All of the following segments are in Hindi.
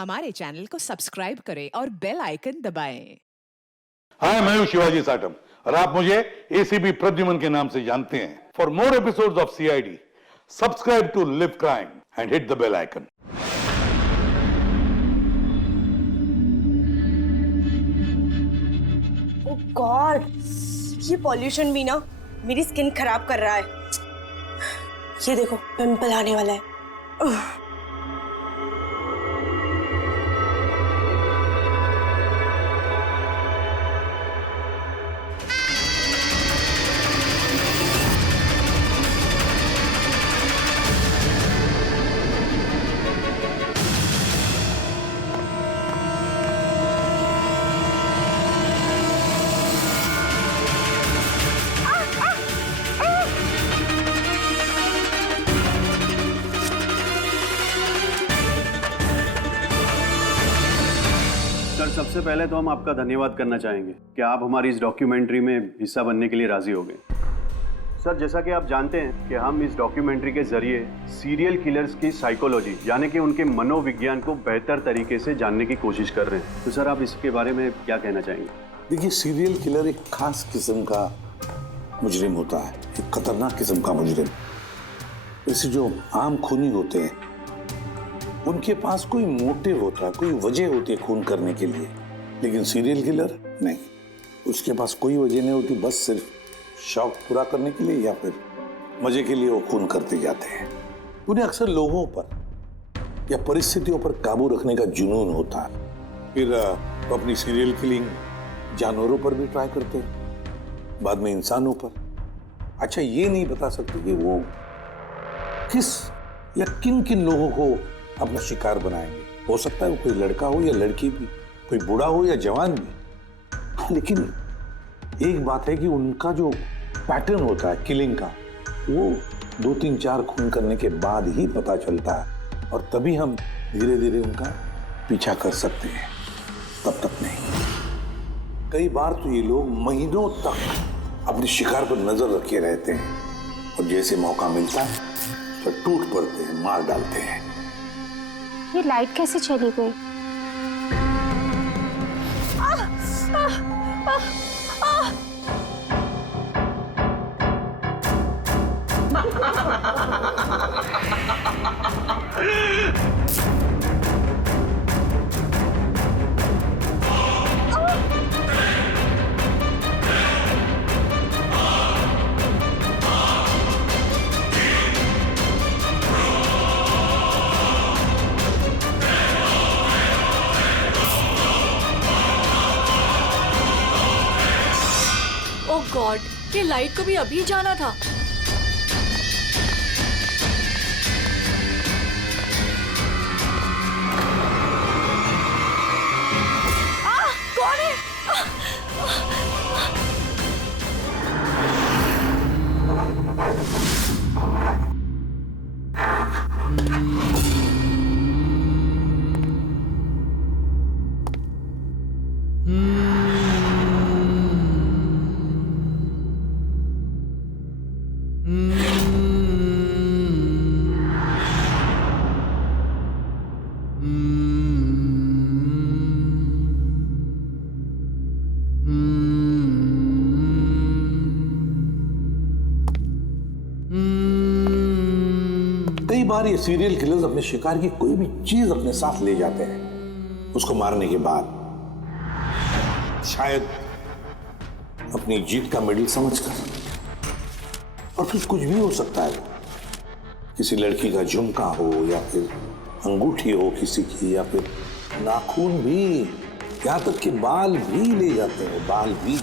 हमारे चैनल को सब्सक्राइब करें और बेल आइकन दबाएं। हाय, मैं हूं शिवाजी साटम और आप मुझे एसीपी प्रद्युमन के नाम से जानते हैं। For more episodes of CID, subscribe to Liv Crime and hit the bell icon. Oh God, ये पॉल्यूशन भी ना मेरी स्किन खराब कर रहा है। ये देखो, पिंपल आने वाला है। सर, सबसे पहले तो हम आपका धन्यवाद करना चाहेंगे कि आप हमारी इस डॉक्यूमेंट्री में हिस्सा बनने के लिए राजी हो गए। सर, जैसा कि आप जानते हैं कि हम इस डॉक्यूमेंट्री के जरिए सीरियल किलर्स की साइकोलॉजी यानी कि उनके मनोविज्ञान को बेहतर तरीके से जानने की कोशिश कर रहे हैं। तो सर, आप इसके बारे में क्या कहना चाहेंगे? देखिए, सीरियल किलर एक खास किस्म का मुजरिम होता है, एक खतरनाक किस्म का मुजरिम। वैसे जो आम खूनी होते हैं उनके पास कोई मोटिव होता है, कोई वजह होती है खून करने के लिए, लेकिन सीरियल किलर नहीं, उसके पास कोई वजह नहीं होती, बस सिर्फ शौक पूरा करने के लिए या फिर मजे के लिए वो खून करते जाते हैं। उन्हें अक्सर लोगों पर या परिस्थितियों पर काबू रखने का जुनून होता है। फिर वो अपनी सीरियल किलिंग जानवरों पर भी ट्राई करते हैं, बाद में इंसानों पर। अच्छा, ये नहीं बता सकते कि वो किस या किन किन लोगों को अपना शिकार बनाएंगे। हो सकता है वो कोई लड़का हो या लड़की भी, कोई बूढ़ा हो या जवान भी। लेकिन एक बात है कि उनका जो पैटर्न होता है किलिंग का, वो 2-3-4 खून करने के बाद ही पता चलता है, और तभी हम धीरे धीरे उनका पीछा कर सकते हैं, तब तक नहीं। कई बार तो ये लोग महीनों तक अपने शिकार पर नजर रखे रहते हैं, और जैसे मौका मिलता है तो टूट पड़ते हैं, मार डालते हैं। ये लाइट कैसे चली गई? ओह गॉड, ये लाइट को भी अभी जाना था। कौन है? कई बार ये सीरियल किलर्स अपने शिकार की कोई भी चीज अपने साथ ले जाते हैं, उसको मारने के बाद शायद अपनी जीत का मेडल समझकर। और फिर कुछ भी हो सकता है, किसी लड़की का झुमका हो या फिर अंगूठी हो किसी की, या फिर नाखून भी, यहां तक कि बाल भी ले जाते हैं, बाल भी।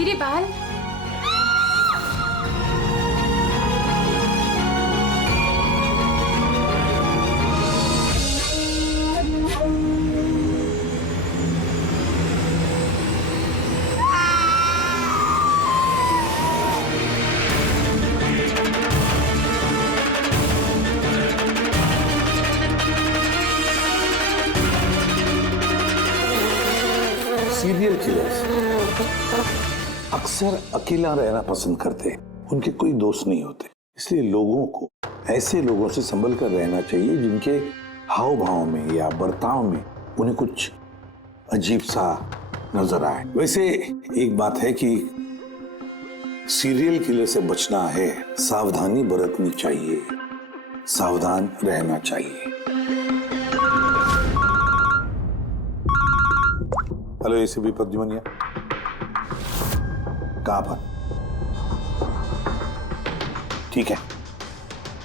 मेरे बाल। सीरियल किलर्स अक्सर अकेला रहना पसंद करते हैं। उनके कोई दोस्त नहीं होते, इसलिए लोगों को ऐसे लोगों से संभल कर रहना चाहिए जिनके हाव भाव में या बर्ताव में उन्हें कुछ अजीब सा नजर आए। वैसे एक बात है कि सीरियल किलर से बचना है, सावधानी बरतनी चाहिए, सावधान रहना चाहिए। हेलो एसीपी प्रद्युमन, कहां पर? ठीक है,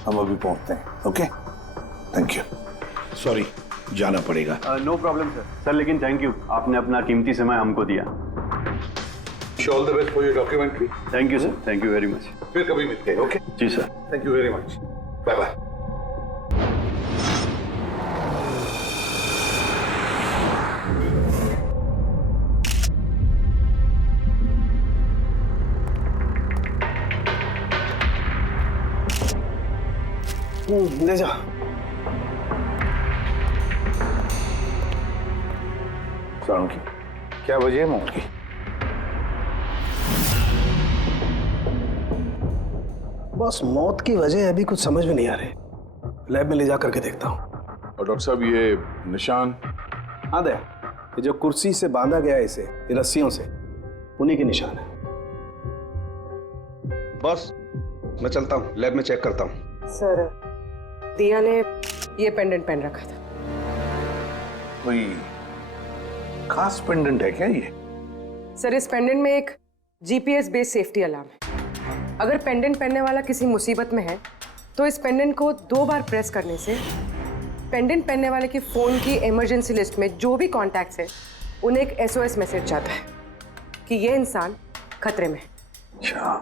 हम अभी पहुंचते हैं। Okay, thank you. सॉरी, जाना पड़ेगा। No problem sir. सर लेकिन थैंक यू, आपने अपना कीमती समय हमको दिया। All the best for your documentary. Thank you sir, thank you very much. फिर कभी मिलते हैं। ओके जी sir. Thank you very much. Bye bye. ले जा। सारों की क्या वजह है मौत की? बस मौत की वजह अभी कुछ समझ में नहीं आ रही। लैब में ले जा करके देखता हूँ। और डॉक्टर साहब ये निशान? हाँ दया, ये जो कुर्सी से बांधा गया है इसे, ये रस्सियों से, उन्हीं के निशान है। बॉस, मैं चलता हूँ, लैब में चेक करता हूँ। सर, दिया ने ये पेंडेंट पहन रखा था। कोई खास पेंडेंट है क्या ये? सर, इस पेंडेंट में एक जीपीएस बेस्ड सेफ्टी अलार्म है। अगर पेंडेंट पहनने वाला किसी मुसीबत में है तो इस पेंडेंट को 2 बार प्रेस करने से पेंडेंट पहनने वाले की फोन की इमरजेंसी लिस्ट में जो भी कॉन्टैक्ट्स है उन्हें एक SOS मैसेज जाता है कि ये इंसान खतरे में है। अच्छा,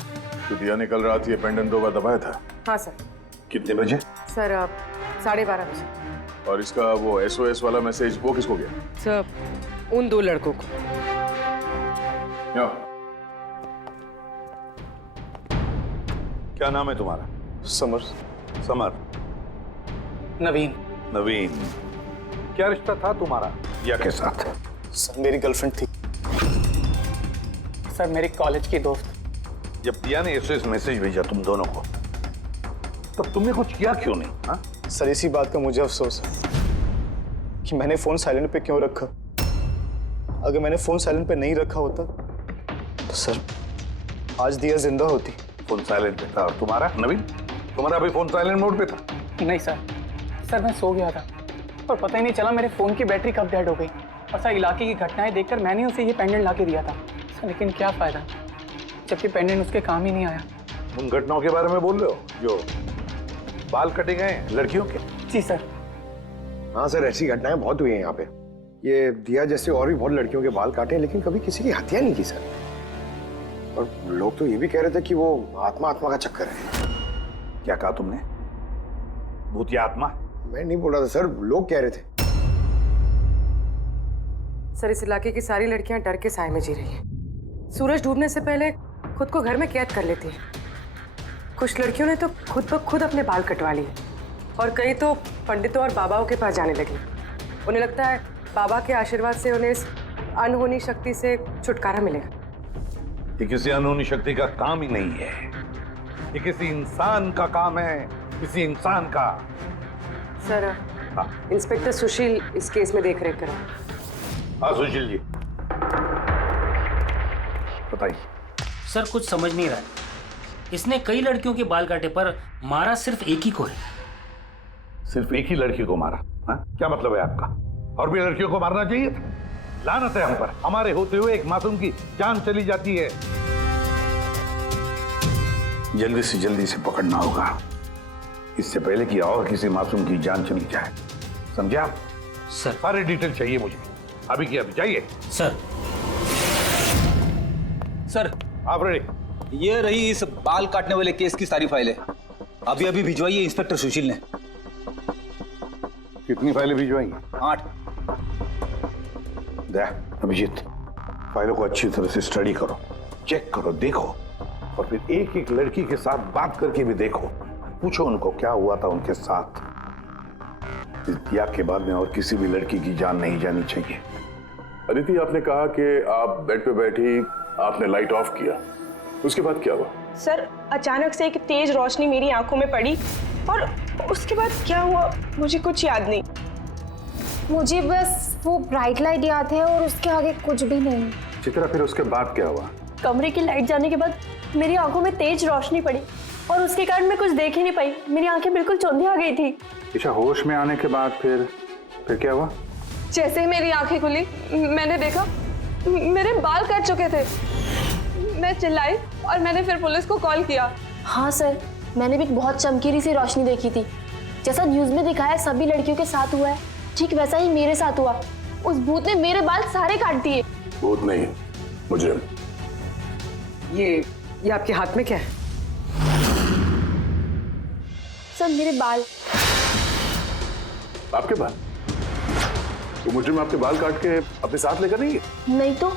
तो दिया ने कल रात ये पेंडेंट 2 बार दबाया था? हाँ सर। कितने बजे? सर, 12:30 बजे। और इसका वो SOS वाला मैसेज वो किसको गया? सर, उन 2 लड़कों को। क्या नाम है तुम्हारा? समर। समर। नवीन। नवीन। क्या रिश्ता था तुम्हारा या के साथ? सर, मेरी गर्लफ्रेंड थी। सर, मेरी कॉलेज की दोस्त। जब दिया ने SOS मैसेज भेजा तुम दोनों को, तब तुमने कुछ किया क्यों नहीं? हा? सर, इसी बात का मुझे अफसोस है कि मैंने फोन साइलेंट पे क्यों रखा। अगर मैंने फोन साइलेंट पे नहीं रखा होता तो सर आज दिया जिंदा होती। फोन साइलेंट पे था। और तुम्हारा नवीन? तुम्हारा भी फोन साइलेंट मोड पे था? नहीं सर, मैं सो गया था और पता ही नहीं चला मेरे फोन की बैटरी कब डेड हो गई। और सर, इलाके की घटनाएं देखकर मैंने उसे ये पेंडेंट ला के दिया था सर, लेकिन क्या फायदा जबकि पेंडेंट उसके काम ही नहीं आया। उन घटनाओं के बारे में बोल रहे हो जो बाल कटे गए लड़कियों के? जी सर। हाँ सर, ऐसी घटनाएं बहुत हुई हैं यहाँ पे। ये दिया जैसे और भी बहुत लड़कियों के बाल काटे, लेकिन कभी किसी की हत्या नहीं की सर। और लोग तो ये भी कह रहे थे कि वो आत्मा का चक्कर है। क्या कहा तुमने? भूत या आत्मा? मैं नहीं बोल रहा था सर, लोग कह रहे थे। सर, इस इलाके की सारी लड़कियां डर के साए में जी रही हैं। सूरज डूबने से पहले खुद को घर में कैद कर लेती हैं। कुछ लड़कियों ने तो खुद ब खुद अपने बाल कटवा लिए और कई तो पंडितों और बाबाओं के पास जाने लगी। उन्हें लगता है बाबा के आशीर्वाद से उन्हें इस अनहोनी शक्ति से छुटकारा मिलेगा। ये किसी अनहोनी शक्ति का काम ही नहीं है, ये किसी इंसान का काम है, किसी इंसान का। सर, इंस्पेक्टर सुशील इस केस में देख रेख करें। हाँ सुशील जी, बताइए। सर, कुछ समझ नहीं रहा है। इसने कई लड़कियों के बाल काटे पर मारा सिर्फ एक ही को है। सिर्फ एक ही लड़की को मारा? हा? क्या मतलब है आपका? और भी लड़कियों को मारना चाहिए था? लानत है हम पर, हमारे होते हुए एक मासूम की जान चली जाती है। जल्दी से पकड़ना होगा, इससे पहले कि और किसी मासूम की जान चली जाए। समझे आप? सर। सारे डिटेल चाहिए मुझे, अभी की अभी। चाहिए सर। सर आप रेडी? ये रही इस बाल काटने वाले केस की सारी फाइलें। अभी अभी भिजवाई है इंस्पेक्टर सुशील ने। कितनी फाइलें भिजवाई? 8। अभिजीत, फाइलों को अच्छी तरह से स्टडी करो, चेक करो, देखो, और फिर एक एक लड़की के साथ बात करके भी देखो। पूछो उनको क्या हुआ था उनके साथ। इस दिया के बाद में और किसी भी लड़की की जान नहीं जानी चाहिए। अदिति, आपने कहा कि आप बेड पे बैठी, आपने लाइट ऑफ किया, उसके बाद क्या हुआ? सर, अचानक से एक तेज रोशनी मेरी आंखों में पड़ी और उसके बाद क्या हुआ मुझे कुछ याद नहीं। मुझे बस वो ब्राइट लाइट याद है और उसके आगे कुछ भी नहीं। चित्रा, फिर उसके बाद क्या हुआ? कमरे की लाइट जाने के बाद मेरी आंखों में तेज रोशनी पड़ी और उसके कारण मैं कुछ देख ही नहीं पाई। मेरी आंखें बिल्कुल चौंधी आ गई थी। ईशा, होश में आने के बाद फिर क्या हुआ? जैसे ही मेरी आंखें खुली मैंने देखा मेरे बाल कट चुके थे। मैं चिल्लाई और मैंने फिर पुलिस को कॉल किया। हाँ सर, मैंने भी बहुत चमकीली सी रोशनी देखी थी। जैसा न्यूज में दिखाया सभी लड़कियों के साथ हुआ है, ठीक वैसा ही मेरे साथ हुआ। उस भूत ने मेरे बाल सारे काट दिए। भूत नहीं, मुजरिम। ये आपके हाथ में क्या है? सर, मेरे बाल। आपके बाल? वो मुजरिम आपके बाल काट के अपने साथ लेकर नहीं है? नहीं तो।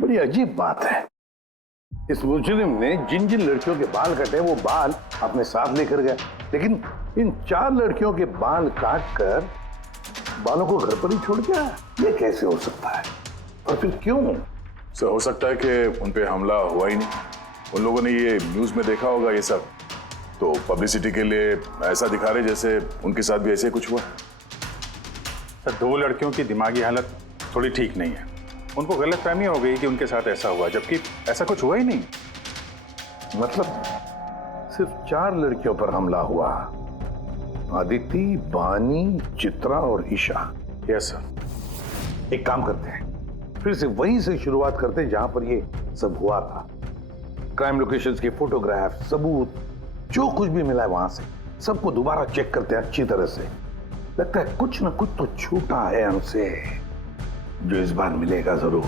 बड़ी अजीब बात है, इस मुजरिम ने जिन जिन लड़कियों के बाल कटे वो बाल अपने साथ लेकर गया, लेकिन इन 4 लड़कियों के बाल काट कर बालों को घर पर ही छोड़ गया। ये कैसे हो सकता है और फिर क्यों? सर, हो सकता है कि उन पे हमला हुआ ही नहीं। उन लोगों ने ये न्यूज में देखा होगा ये सब, तो पब्लिसिटी के लिए ऐसा दिखा रहे जैसे उनके साथ भी ऐसे कुछ हुआ। सर, 2 लड़कियों की दिमागी हालत थोड़ी ठीक नहीं है। उनको गलतफहमी हो गई कि उनके साथ ऐसा हुआ, जबकि ऐसा कुछ हुआ ही नहीं। मतलब सिर्फ 4 लड़कियों पर हमला हुआ? अदिति, बानी, चित्रा और ईशा। Yes sir. एक काम करते हैं, फिर से वहीं से शुरुआत करते हैं जहां पर ये सब हुआ था। क्राइम लोकेशंस के फोटोग्राफ, सबूत, जो कुछ भी मिला है वहां से सबको दोबारा चेक करते हैं अच्छी तरह से। लगता है कुछ ना कुछ तो छूटा है हमसे, जो इस बार मिलेगा जरूर।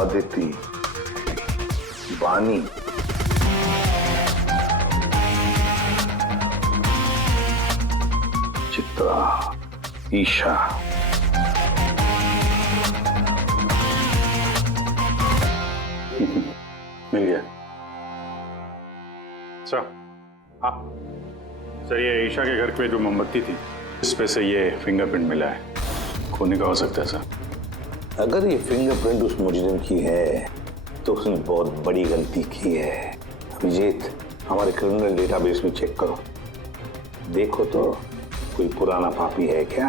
अदिति, बानी, चित्रा, ईशा। मिल गया। सर, हाँ सर, ये ईशा के घर पे जो मोमबत्ती थी इस पे से ये फिंगरप्रिंट मिला है। खोने का हो सकता है सर। अगर ये फिंगरप्रिंट उस मुजरिम की है तो उसने बहुत बड़ी गलती की है। अभिजीत, हमारे क्रिमिनल डेटाबेस में चेक करो, देखो तो कोई पुराना पापी है क्या?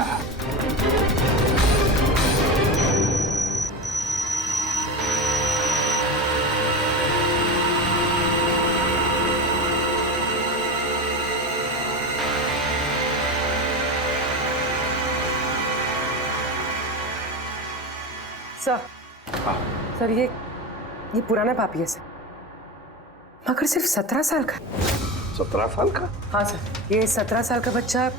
सर, सर ये पुराना पापी है सर, मगर सिर्फ 17 साल का। 17 साल का? हाँ सर, ये 17 साल का बच्चा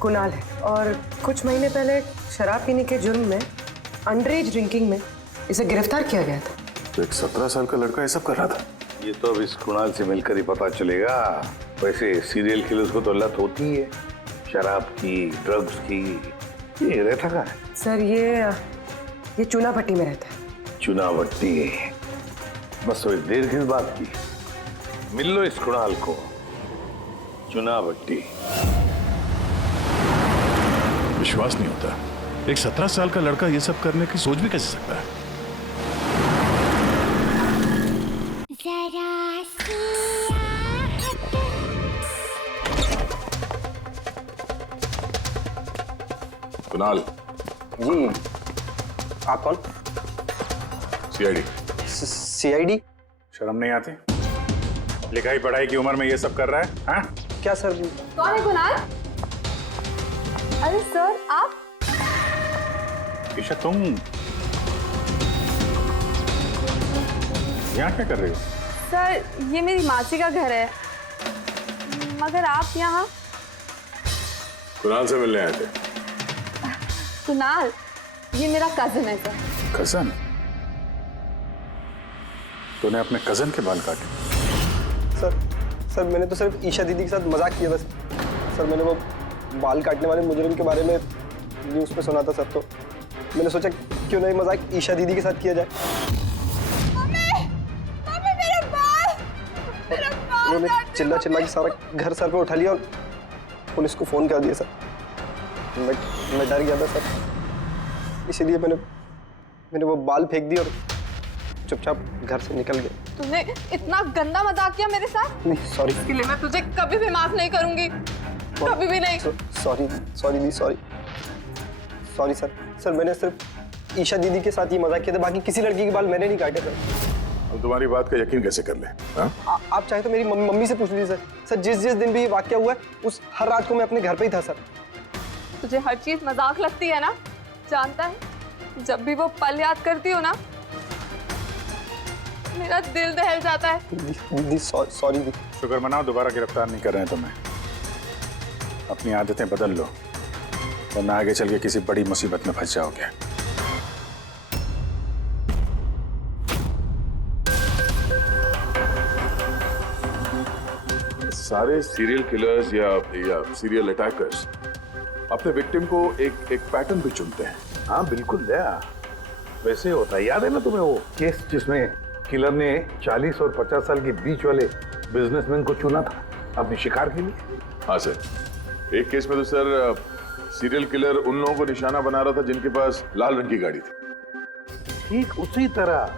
कुणाल है और कुछ महीने पहले शराब पीने के जुर्म में, अंडर एज ड्रिंकिंग में इसे गिरफ्तार किया गया था। तो एक 17 साल का लड़का ये सब कर रहा था? ये तो अब इस कुणाल से मिलकर ही पता चलेगा। वैसे सीरियल किलर्स को तो लत होती है शराब की, ड्रग्स की। ये रहता कहाँ है? सर, ये चूना भट्टी में रहता है। चूना भट्टी? बस तो देर किस बात की, मिल लो इस कुणाल को। चूना भट्टी। विश्वास नहीं होता, एक 17 साल का लड़का ये सब करने की सोच भी कैसे सकता है? कुणाल जी, आप कौन? सीआईडी। सीआईडी? शर्म नहीं आती? लिखाई पढ़ाई की उम्र में ये सब कर रहा है? हाँ? क्या सर? कौन है कुणाल? अरे सर आप? ईशा तुम यहाँ क्या कर रही हो? सर ये मेरी मासी का घर है, मगर आप यहाँ? कुणाल से मिलने आए थे। कुणाल ये मेरा कजिन है सर। कजन? तूने अपने कजन के बाल काटे? सर मैंने तो सिर्फ ईशा दीदी के साथ मजाक किया था सर। मैंने वो बाल काटने वाले मुजरिम के बारे में न्यूज़ पे सुना था सर, तो मैंने सोचा क्यों नहीं मजाक ईशा दीदी के साथ किया जाए। उन्होंने चिल्ला के सारा घर सर पे उठा लिया और पुलिस को फोन कर दिया सर। मैं डर गया था सर, इसीलिए मैंने वो बाल फेंक दिए और चुपचाप घर से निकल गया। तूने इतना गंदा मजाक किया मेरे साथ? नहीं सॉरी। इसके लिए मैं तुझे कभी भी माफ नहीं करूंगी, कभी भी नहीं। सॉरी दी, सॉरी सर। मैंने सिर्फ ईशा दीदी के साथ ही मजाक किया था, बाकी किसी लड़की के बाल मैंने नहीं काटे सर। अब तुम्हारी बात का यकीन कैसे कर ले? आप चाहे तो मेरी मम्मी से पूछ लीजिए सर। जिस दिन भी ये वाकया हुआ है उस हर रात को मैं अपने घर पे ही था सर। तुझे हर चीज मजाक लगती है ना? जानता है जब भी वो पल याद करती हो ना मेरा दिल दहल जाता है। दीदी सॉरी दी। शुक्र मनाओ दोबारा गिरफ्तार नहीं कर रहे हैं तुम्हें। अपनी आदतें बदल लो वरना आगे चल के किसी बड़ी मुसीबत में फंस जाओगे। सारे सीरियल किलर्स या सीरियल अटैकर्स अपने विक्टिम को एक पैटर्न भी चुनते हैं। हाँ बिल्कुल दया, वैसे होता है। याद है ना तुम्हें वो केस जिसमें किलर ने 40 और 50 साल के बीच वाले बिजनेसमैन को चुना था अपने शिकार के लिए? हाँ सर, एक केस में तो सर सीरियल किलर उन लोगों को निशाना बना रहा था जिनके पास लाल रंग की गाड़ी थी। ठीक उसी तरह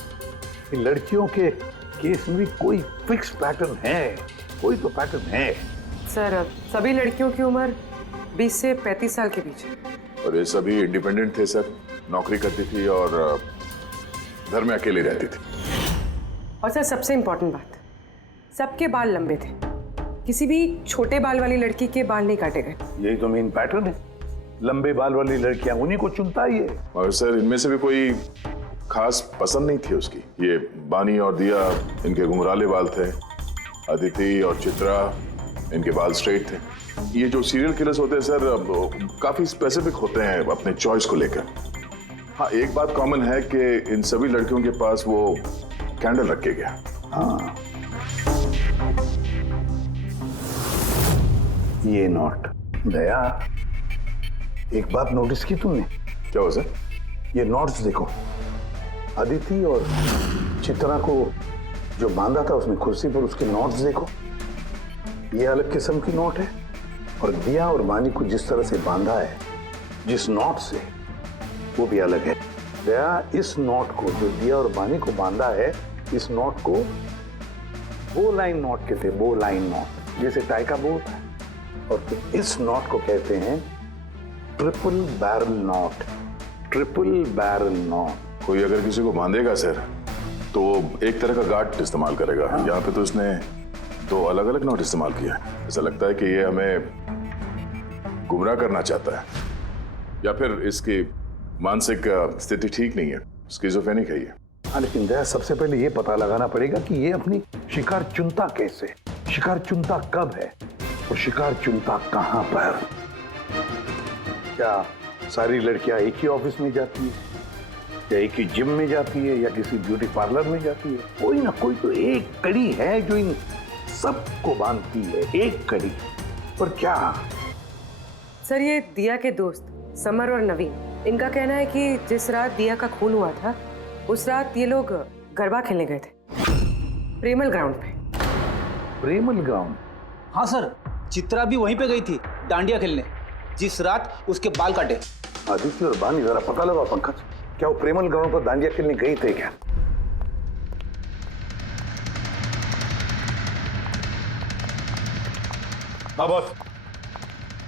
लड़कियों के केस में कोई फिक्स पैटर्न है, कोई तो पैटर्न है। सर सभी लड़कियों की उम्र 20 से 35 साल के बीच है। और ये सभी इंडिपेंडेंट थे सर, नौकरी करती थी और घर में अकेले रहती थी। और सर सबसे इम्पोर्टेंट बात, सबके बाल लंबे थे, किसी भी छोटे बाल वाली लड़की के बाल नहीं काटे गए। यही तो मेन पैटर्न है, लंबे बाल वाली लड़कियां उन्हीं को चुनता ही है। और सर इनमें से भी कोई खास पसंद नहीं थी उसकी। ये बानी और दिया, इनके घुंघराले बाल थे। अदिति और चित्रा, इनके बाल स्ट्रेट थे। ये जो सीरियल किलर्स होते हैं सर काफी स्पेसिफिक होते हैं अपने चॉइस को लेकर। हाँ एक बात कॉमन है कि इन सभी लड़कियों के पास वो कैंडल रख के गया। हाँ ये नोट दया, एक बात नोटिस की तुमने? क्या हो सर? ये नोट्स देखो, अदिति और चित्रा को जो बांधा था उसने कुर्सी पर, उसके नोट्स देखो, ये अलग किस्म की नोट है। और दिया और बानी को जिस तरह से बांधा है जिस नोट से, वो भी अलग है। दया इस नोट को जो दिया और बानी को बांधा है, इस नोट को बो लाइन नोट कहते हैं, बो लाइन नोट, जैसे टाई का बो होता है। और इस नोट को कहते हैं triple barrel note, triple barrel note. कोई अगर किसी को बांधेगा सर तो एक तरह का गार्ड इस्तेमाल करेगा। हाँ। यहाँ पे तो इसने 2 अलग अलग नोट इस्तेमाल किया है। ऐसा लगता है कि ये हमें गुमराह करना चाहता है, या फिर इसकी मानसिक स्थिति ठीक नहीं है, स्किज़ोफ्रेनिक है ये। हाँ लेकिन दया सबसे पहले ये पता लगाना पड़ेगा कि ये अपनी शिकार चुनता कैसे, शिकार चुनता कब है और शिकार चुनता कहाँ पर। क्या सारी लड़कियां एक ही ऑफिस में जाती है, या एक ही जिम में जाती है, या किसी ब्यूटी पार्लर में जाती है? कोई ना कोई तो एक कड़ी है जो इन सबको बांधती है, एक कड़ी। पर क्या? सर ये दिया के दोस्त समर और नवीन, इनका कहना है कि जिस रात दिया का खून हुआ था उस रात ये लोग गरबा खेलने गए थे प्रेमल ग्राउंड पे। प्रेमल ग्राउंड? हाँ सर, चित्रा भी वहीं पे गई थी डांडिया खेलने जिस रात उसके बाल काटे। आदित्य और बानी जरा पता लगा पंकज, क्या वो प्रेमल ग्राउंड पर डांडिया खेलने गई थे क्या? हाँ बॉस,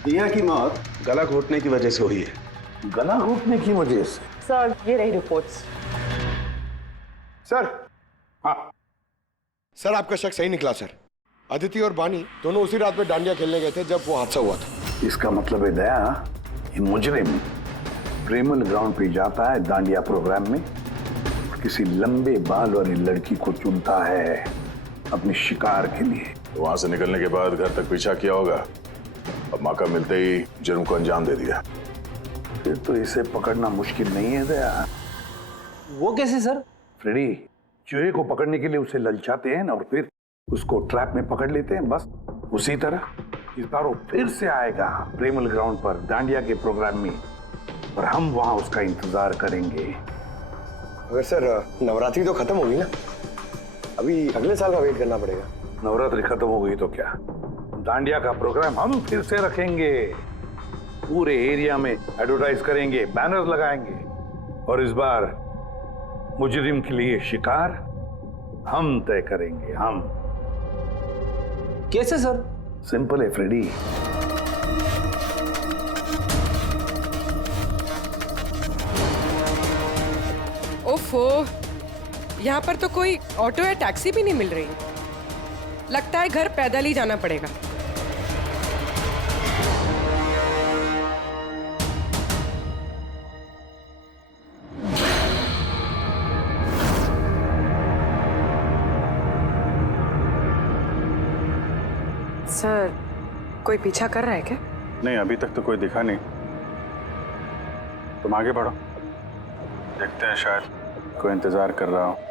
दिया की मौत गला घोटने की वजह से हुई है। गला घोटने की वजह से? सर ये रही रिपोर्ट्स। सर, हाँ सर आपका शक सही निकला सर। अदिति और बानी दोनों उसी रात में डांडिया खेलने गए थे जब वो हादसा हुआ था। इसका मतलब है दया, ये मुजरिम प्रेमल ग्राउंड पे जाता है डांडिया प्रोग्राम में, किसी लंबे बाल वाली लड़की को चुनता है अपने शिकार के लिए। तो वहां से निकलने के बाद घर तक पीछा किया होगा, अब मौका मिलते ही जुर्म को अंजाम दे दिया। फिर तो इसे पकड़ना मुश्किल नहीं है दया। वो कैसे सर? फ्रेडी, चूहे को पकड़ने के लिए उसे ललचाते हैं और फिर उसको ट्रैप में पकड़ लेते हैं, बस उसी तरह इस बार वो फिर से आएगा प्रेमल ग्राउंड पर डांडिया के प्रोग्राम में, और हम वहां उसका इंतजार करेंगे। अगर सर नवरात्रि तो खत्म होगी ना, अभी अगले साल का वेट करना पड़ेगा। नवरात्रि खत्म हो गई तो क्या, डांडिया का प्रोग्राम हम फिर से रखेंगे, पूरे एरिया में एडवर्टाइज करेंगे, बैनर लगाएंगे, और इस बार मुजरिम के लिए शिकार हम तय करेंगे। हम कैसे सर? सिंपल है फ्रेडी, ओफो, यहाँ पर तो कोई ऑटो या टैक्सी भी नहीं मिल रही। लगता है घर पैदल ही जाना पड़ेगा। सर, कोई पीछा कर रहा है क्या? नहीं, अभी तक तो कोई दिखा नहीं। तुम आगे बढ़ो, देखते हैं, शायद कोई इंतजार कर रहा हो।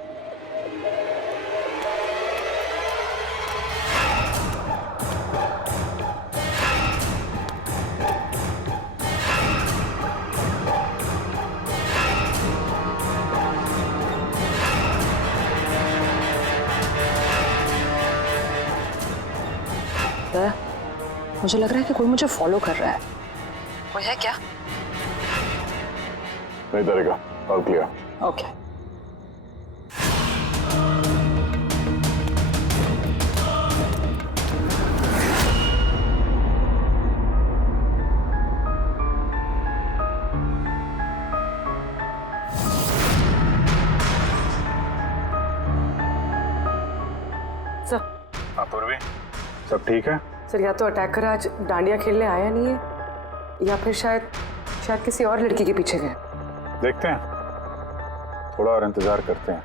मुझे लग रहा है कि कोई मुझे फॉलो कर रहा है। कोई है क्या? नहीं तरीका, ऑल क्लियर। ओके। सर, पूर्वी, सब ठीक है? सर, या तो अटैकर आज डांडिया खेलने आया नहीं है, या फिर शायद किसी और लड़की के पीछे गए। देखते हैं, थोड़ा और इंतजार करते हैं।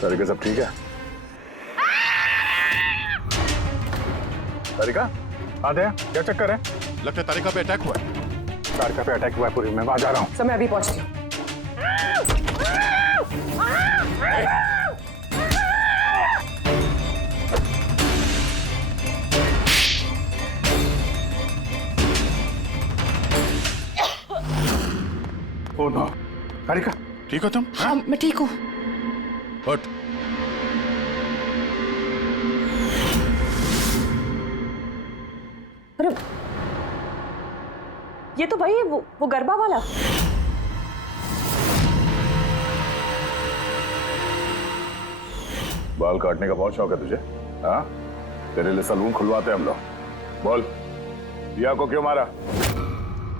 तारिका, सब ठीक है? तारिका, आते हैं, क्या चक्कर है? लगता है तारिका पे अटैक हुआ है। तारिका पे अटैक हुआ है पूरी, मैं वहां जा रहा हूँ। सर, मैं अभी पहुंचती हूँ। ओ नो, तारिका, ठीक हो तुम? हाँ, मैं ठीक हूँ। बट अरे, ये तो भाई वो गरबा वाला। बाल काटने का बहुत शौक है तुझे? हाँ, तेरे लिए सलून खुलवाते हैं हम लोग। बोल, दिया को क्यों मारा?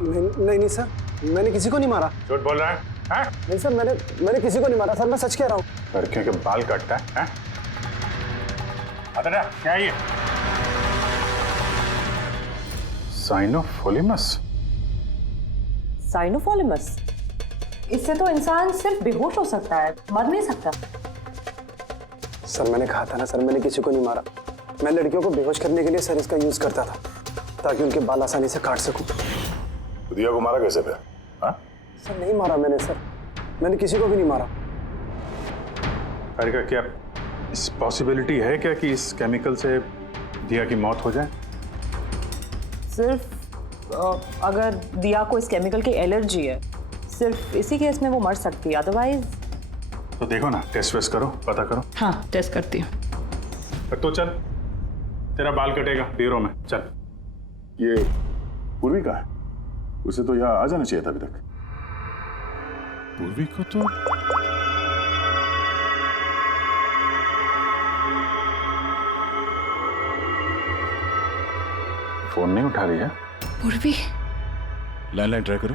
नहीं सर, मैंने किसी को नहीं मारा। झूठ बोल रहा है? हाँ? नहीं सर, मैंने किसी को नहीं मारा सर, मैं सच कह रहा हूँ। लड़कियों के बाल काटता है? हाँ? अतरा, क्या है ये? साइनोफोलिमस? साइनोफोलिमस? इससे तो इंसान सिर्फ बेहोश हो सकता है, मर नहीं सकता। सर, मैंने कहा था ना सर, मैंने किसी को नहीं मारा। मैं लड़कियों को बेहोश करने के लिए सर इसका यूज करता था, ताकि उनके बाल आसानी से काट सकूं। तो दिया को मारा कैसे फिर? हाँ? सर, नहीं मारा मैंने सर, मैंने किसी को भी नहीं मारा। तारिका, क्या इस पॉसिबिलिटी है क्या कि इस केमिकल से दिया की मौत हो जाए? सिर्फ अगर दिया को इस केमिकल की एलर्जी है, सिर्फ इसी केस में वो मर सकती है, अदरवाइज। तो देखो ना, टेस्ट वेस्ट करो, पता करो। हाँ, टेस्ट करती हूँ। तो चल, तेरा बाल कटेगा ब्यूरो में, चल। ये पूर्वी कहाँ है? उसे तो यहाँ आ जाना चाहिए था अभी तक। पूर्वी को तो फोन नहीं उठा रही है। पूर्वी, लैंडलाइन ट्राई करो।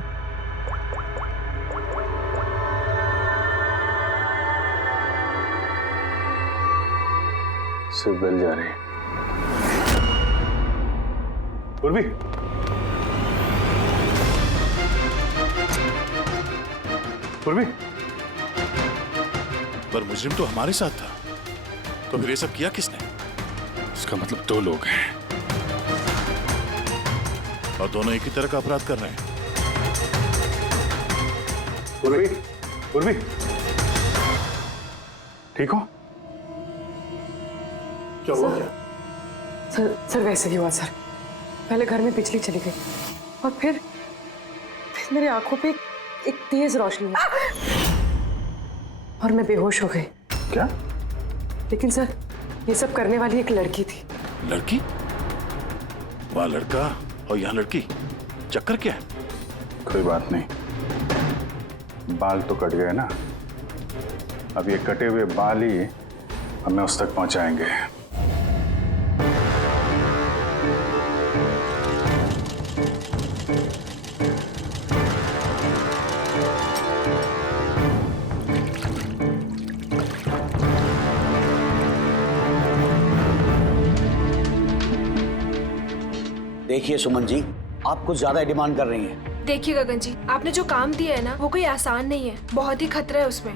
सिर्फ बेल जा रही है। पूर्वी, पूर्वी, पर मुजरिम तो हमारे साथ था, तो फिर ये सब किया किसने? इसका मतलब दो लोग हैं और दोनों एक ही तरह का अपराध कर रहे हैं। पूर्वी, पूर्वी, ठीक हो? क्या हुआ? क्या? सर वैसे ही हुआ सर। पहले घर में बिजली चली गई और फिर मेरी आंखों पे एक तेज रोशनी आई और मैं बेहोश हो गई। क्या? लेकिन सर ये सब करने वाली एक लड़की थी। लड़की? वहां लड़का और यहाँ लड़की, चक्कर क्या है? कोई बात नहीं, बाल तो कट गए ना, अब ये कटे हुए बाल ही हमें उस तक पहुंचाएंगे। देखिए सुमन जी, आप कुछ ज्यादा डिमांड कर रही हैं। देखिए गगन जी, आपने जो काम दिया है ना वो कोई आसान नहीं है, बहुत ही खतरा है उसमें,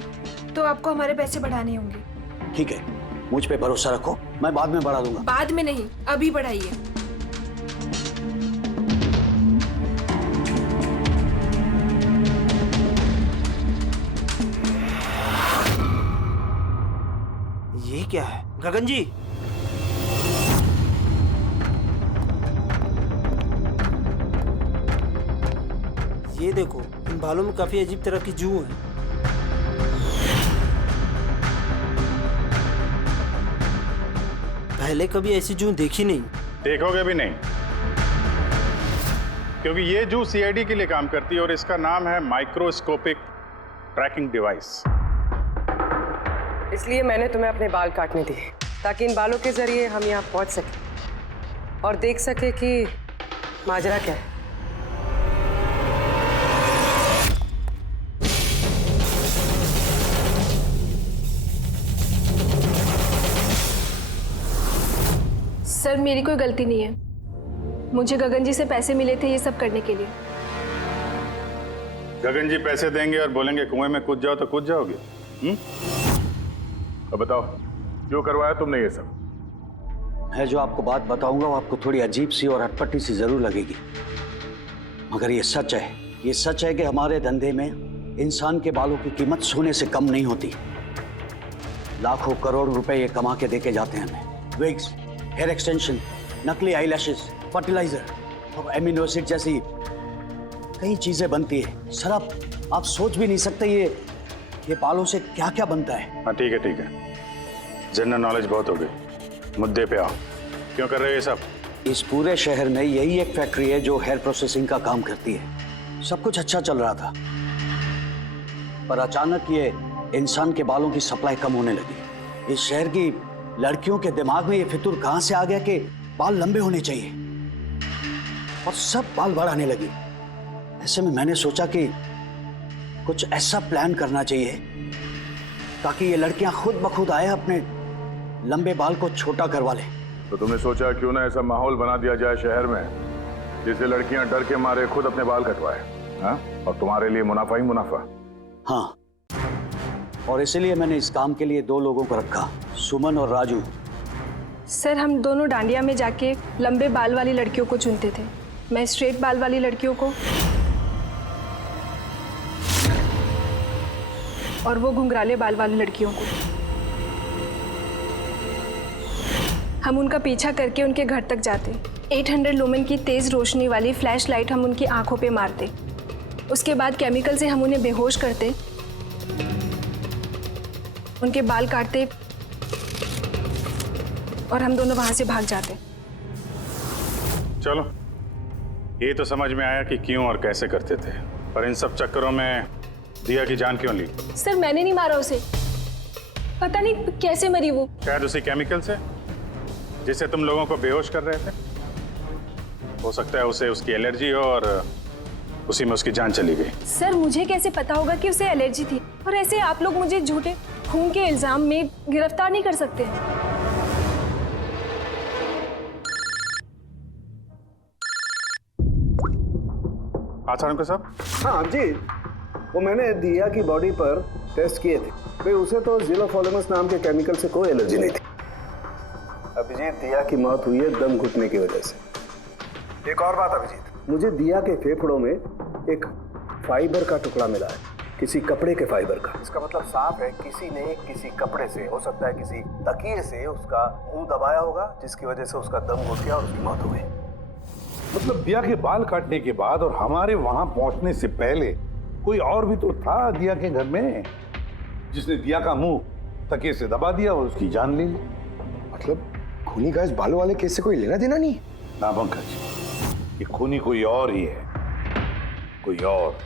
तो आपको हमारे पैसे बढ़ाने होंगे। ठीक है, मुझ पे भरोसा रखो, मैं बाद में बढ़ा दूंगा। बाद में नहीं, अभी बढ़ाइए। ये क्या है गगन जी? ये देखो, इन बालों में काफी अजीब तरह की जू है। पहले कभी ऐसी जू देखी नहीं। देखोगे भी नहीं, क्योंकि ये जू सीआईडी के लिए काम करती है और इसका नाम है माइक्रोस्कोपिक ट्रैकिंग डिवाइस। इसलिए मैंने तुम्हें अपने बाल काटने दिए ताकि इन बालों के जरिए हम यहाँ पहुंच सके और देख सके कि माजरा क्या है। सर मेरी कोई गलती नहीं है, मुझे गगन जी से पैसे मिले थे ये सब करने के लिए। गगन जी पैसे देंगे और बोलेंगे कुएं में कूद जाओ तो कूद जाओगे? अब बताओ, क्यों करवाया तुमने ये सब? मैं जो आपको बात बताऊंगा वो आपको थोड़ी अजीब सी और अटपटी सी जरूर लगेगी, मगर ये सच है। ये सच है कि हमारे धंधे में इंसान के बालों की कीमत सोने से कम नहीं होती। लाखों करोड़ रुपए ये कमा के देके जाते हैं हमें। विग्स, हेयर एक्सटेंशन, नकली आई लैशेस, फर्टिलाइजर और एमिनो एसिड जैसी कई चीजें बनती है। सर आप सोच भी नहीं सकते ये बालों से क्या क्या बनता है। हाँ ठीक है, जनरल नॉलेज बहुत हो गई, मुद्दे पे आओ। क्यों कर रहे हो ये सब? इस पूरे शहर में यही एक फैक्ट्री है जो हेयर प्रोसेसिंग का काम करती है। सब कुछ अच्छा चल रहा था, पर अचानक ये इंसान के बालों की सप्लाई कम होने लगी। इस शहर की लड़कियों के दिमाग में ये फितूर कहां से आ गया कि बाल लंबे होने चाहिए, और सब बाल बढ़ाने लगी। ऐसे में मैंने सोचा कि कुछ ऐसा प्लान करना चाहिए ताकि ये लड़कियां खुद ब खुद आए अपने लंबे बाल को छोटा करवा लें। तो तुमने सोचा क्यों ना ऐसा माहौल बना दिया जाए शहर में जिससे लड़कियां डर के मारे खुद अपने बाल कटवाए, हाँ? और तुम्हारे लिए मुनाफा ही मुनाफा। हाँ, और इसीलिए मैंने इस काम के लिए दो लोगों को रखा, सुमन और राजू। सर हम दोनों डांडिया में जाके लंबे बाल वाली लड़कियों को चुनते थे, मैं स्ट्रेट बाल वाली लड़कियों को और वो घुंघराले बाल वाली लड़कियों को। हम उनका पीछा करके उनके घर तक जाते, 800 लुमेन की तेज रोशनी वाली फ्लैश लाइट हम उनकी आंखों पे मारते, उसके बाद केमिकल से हम उन्हें बेहोश करते, उनके बाल काटते और हम दोनों वहां से भाग जाते। चलो ये तो समझ में आया कि क्यों और कैसे करते थे, पर इन सब चक्करों में दिया की जान क्यों ली? सर मैंने नहीं मारा उसे, पता नहीं कैसे मरी वो। शायद उसी केमिकल से जिससे तुम लोगों को बेहोश कर रहे थे। हो सकता है उसे उसकी एलर्जी हो और उसी में उसकी जान चली गई। सर मुझे कैसे पता होगा कि उसे एलर्जी थी? और ऐसे आप लोग मुझे झूठे खून के इल्जाम में गिरफ्तार नहीं कर सकते। आचार्य साहब। हाँ अभिजीत, वो मैंने दिया की बॉडी पर टेस्ट किए थे, भाई उसे तो ज़िलोफॉलेमस नाम के केमिकल से कोई एलर्जी नहीं थी। अभिजीत, दिया की मौत हुई है दम घुटने की वजह से। एक और बात अभिजीत, मुझे दिया के फेफड़ों में एक फाइबर का टुकड़ा मिला है, किसी कपड़े के फाइबर का। इसका मतलब साफ है किसी ने किसी कपड़े से, हो सकता है किसी तकिए से उसका मुंह दबाया होगा, जिसकी वजह से उसका दम घुट गया और उसकी मौत हो गई। मतलब दिया के बाल काटने के बाद और हमारे वहां पहुंचने से पहले कोई और भी तो था दिया के घर में, जिसने दिया का मुंह तकिए से दबा दिया और उसकी जान ले ली। मतलब खूनी का इस बालों वाले केस से कोई लेना देना नहीं? ना पंकज, ये खूनी कोई और ही है, कोई और।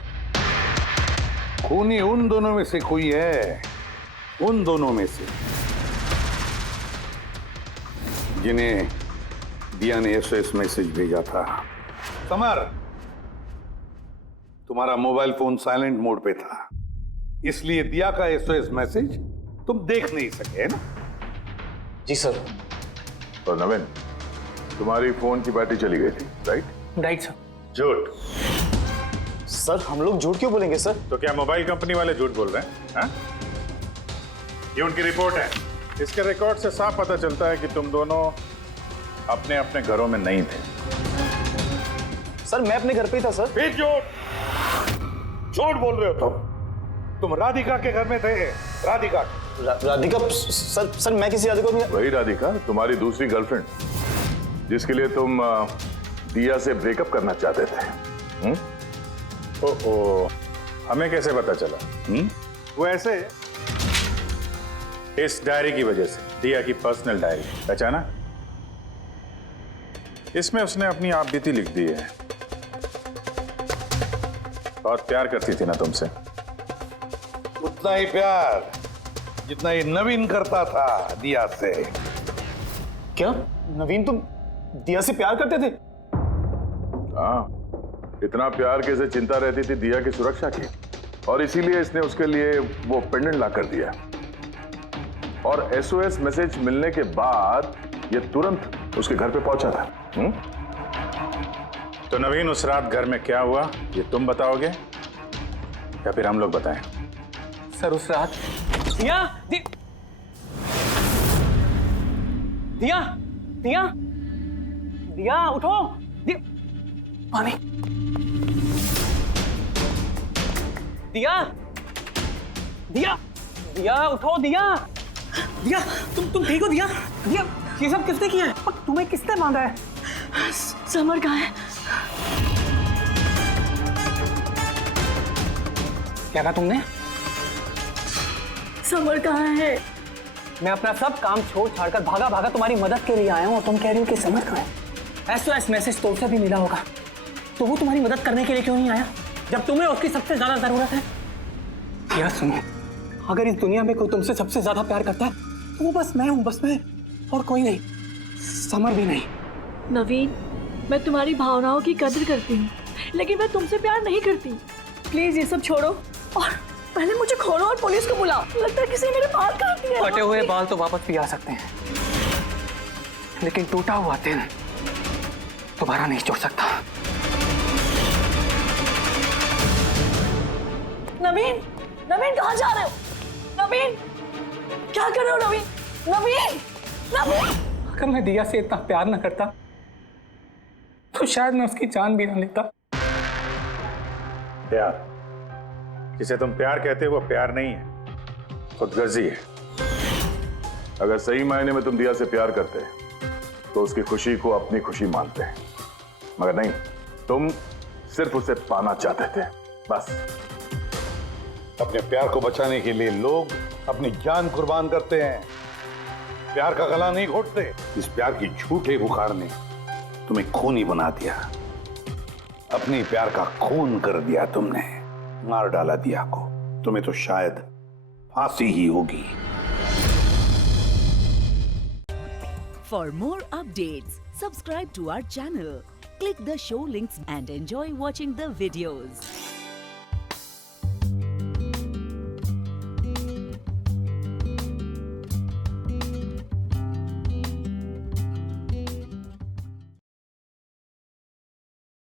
खूनी उन दोनों में से कोई है, उन दोनों में से जिन्हें दिया ने एसओएस मैसेज भेजा था। समर, तुम्हारा मोबाइल फोन साइलेंट मोड पे था, इसलिए दिया का एसओएस मैसेज तुम देख नहीं सके, है ना? जी सर। और नवीन, तुम्हारी फोन की बैटरी चली गई थी, राइट? Right sir. झूठ। सर हम लोग झूठ क्यों बोलेंगे सर? तो क्या मोबाइल कंपनी वाले झूठ बोल रहे हैं? हाँ? ये उनकी रिपोर्ट है। इसके रिकॉर्ड से साफ पता चलता है कि तुम दोनों अपने अपने घरों में नहीं थे। सर मैं अपने घर पे ही था सर। फिर झूठ बोल रहे हो तुम राधिका के घर में थे। राधिका राधिका सर मैं किसी राधिका को? वही राधिका, तुम्हारी दूसरी गर्लफ्रेंड, जिसके लिए तुम दिया से ब्रेकअप करना चाहते थे। ओहो, हमें कैसे पता चला? वो ऐसे, इस डायरी की वजह से, दिया की पर्सनल डायरी, पहचाना? इसमें उसने अपनी आप बीती लिख दी है। बहुत प्यार करती थी ना तुमसे। उतना ही प्यार जितना ये नवीन करता था दिया से। क्या नवीन तुम दिया से प्यार करते थे? हाँ, इतना प्यार कैसे चिंता रहती थी दिया की सुरक्षा की, और इसीलिए इसने उसके लिए वो पेंडेंट ला कर दिया। और एसओएस मैसेज मिलने के बाद ये तुरंत उसके घर पे पहुंचा था। तो नवीन, उस रात घर में क्या हुआ ये तुम बताओगे या फिर हम लोग बताएं? सर उस रात दिया दिया दिया दिया उठो। पानी। दिया दिया दिया उठो। दिया दिया तुम ठीक हो? दिया दिया ये सब किसने किया है? और तुम्हें किसने बांधा है? समर कहाँ है? क्या कहा तुमने? समर कहाँ है? मैं अपना सब काम छोड़ छाड़कर भागा भागा तुम्हारी मदद के लिए आया हूँ और तुम कह रही हो कि समर कहाँ है? एसओएस मैसेज तो उसे भी मिला होगा, तो वो तुम्हारी मदद करने के लिए क्यों नहीं आया जब तुम्हें उसकी सबसे ज्यादा जरूरत है? यार सुनो, अगर इस दुनिया में कोई तुमसे सबसे ज्यादा प्यार करता है तो वो बस मैं हूँ, बस मैं, और कोई नहीं, समर भी नहीं। नवीन, मैं तुम्हारी भावनाओं की कदर करती हूँ, लेकिन मैं तुमसे प्यार नहीं करती। प्लीज ये सब छोड़ो और पहले मुझे खोलो और पुलिस को बुलाओ। लगता है किसी ने मेरे बाल काट दिए। कटे हुए बाल तो वापस भी आ सकते हैं, लेकिन टूटा हुआ दिल दोबारा नहीं जोड़ सकता। नवीन, नवीन कहाँ जा रहे हो? नवीन, क्या कर रहे हो? नवीन, नवीन, नवीन। अगर मैं दिया से इतना प्यार न करता तो शायद मैं उसकी जान भी न लेता। प्यार जिसे तुम प्यार कहते हो वो प्यार नहीं है, खुदगर्जी है। अगर सही मायने में तुम दिया से प्यार करते तो उसकी खुशी को अपनी खुशी मानते, मगर नहीं, तुम सिर्फ उसे पाना चाहते थे, बस। अपने प्यार को बचाने के लिए लोग अपनी जान कुर्बान करते हैं, प्यार का गला नहीं घोटते। इस प्यार की झूठे बुखार ने तुम्हें खूनी बना दिया, अपने प्यार का खून कर दिया तुमने, मार डाला दिया को। तुम्हें तो शायद फांसी ही होगी। For more updates, subscribe to our channel, click the show links and enjoy watching the videos.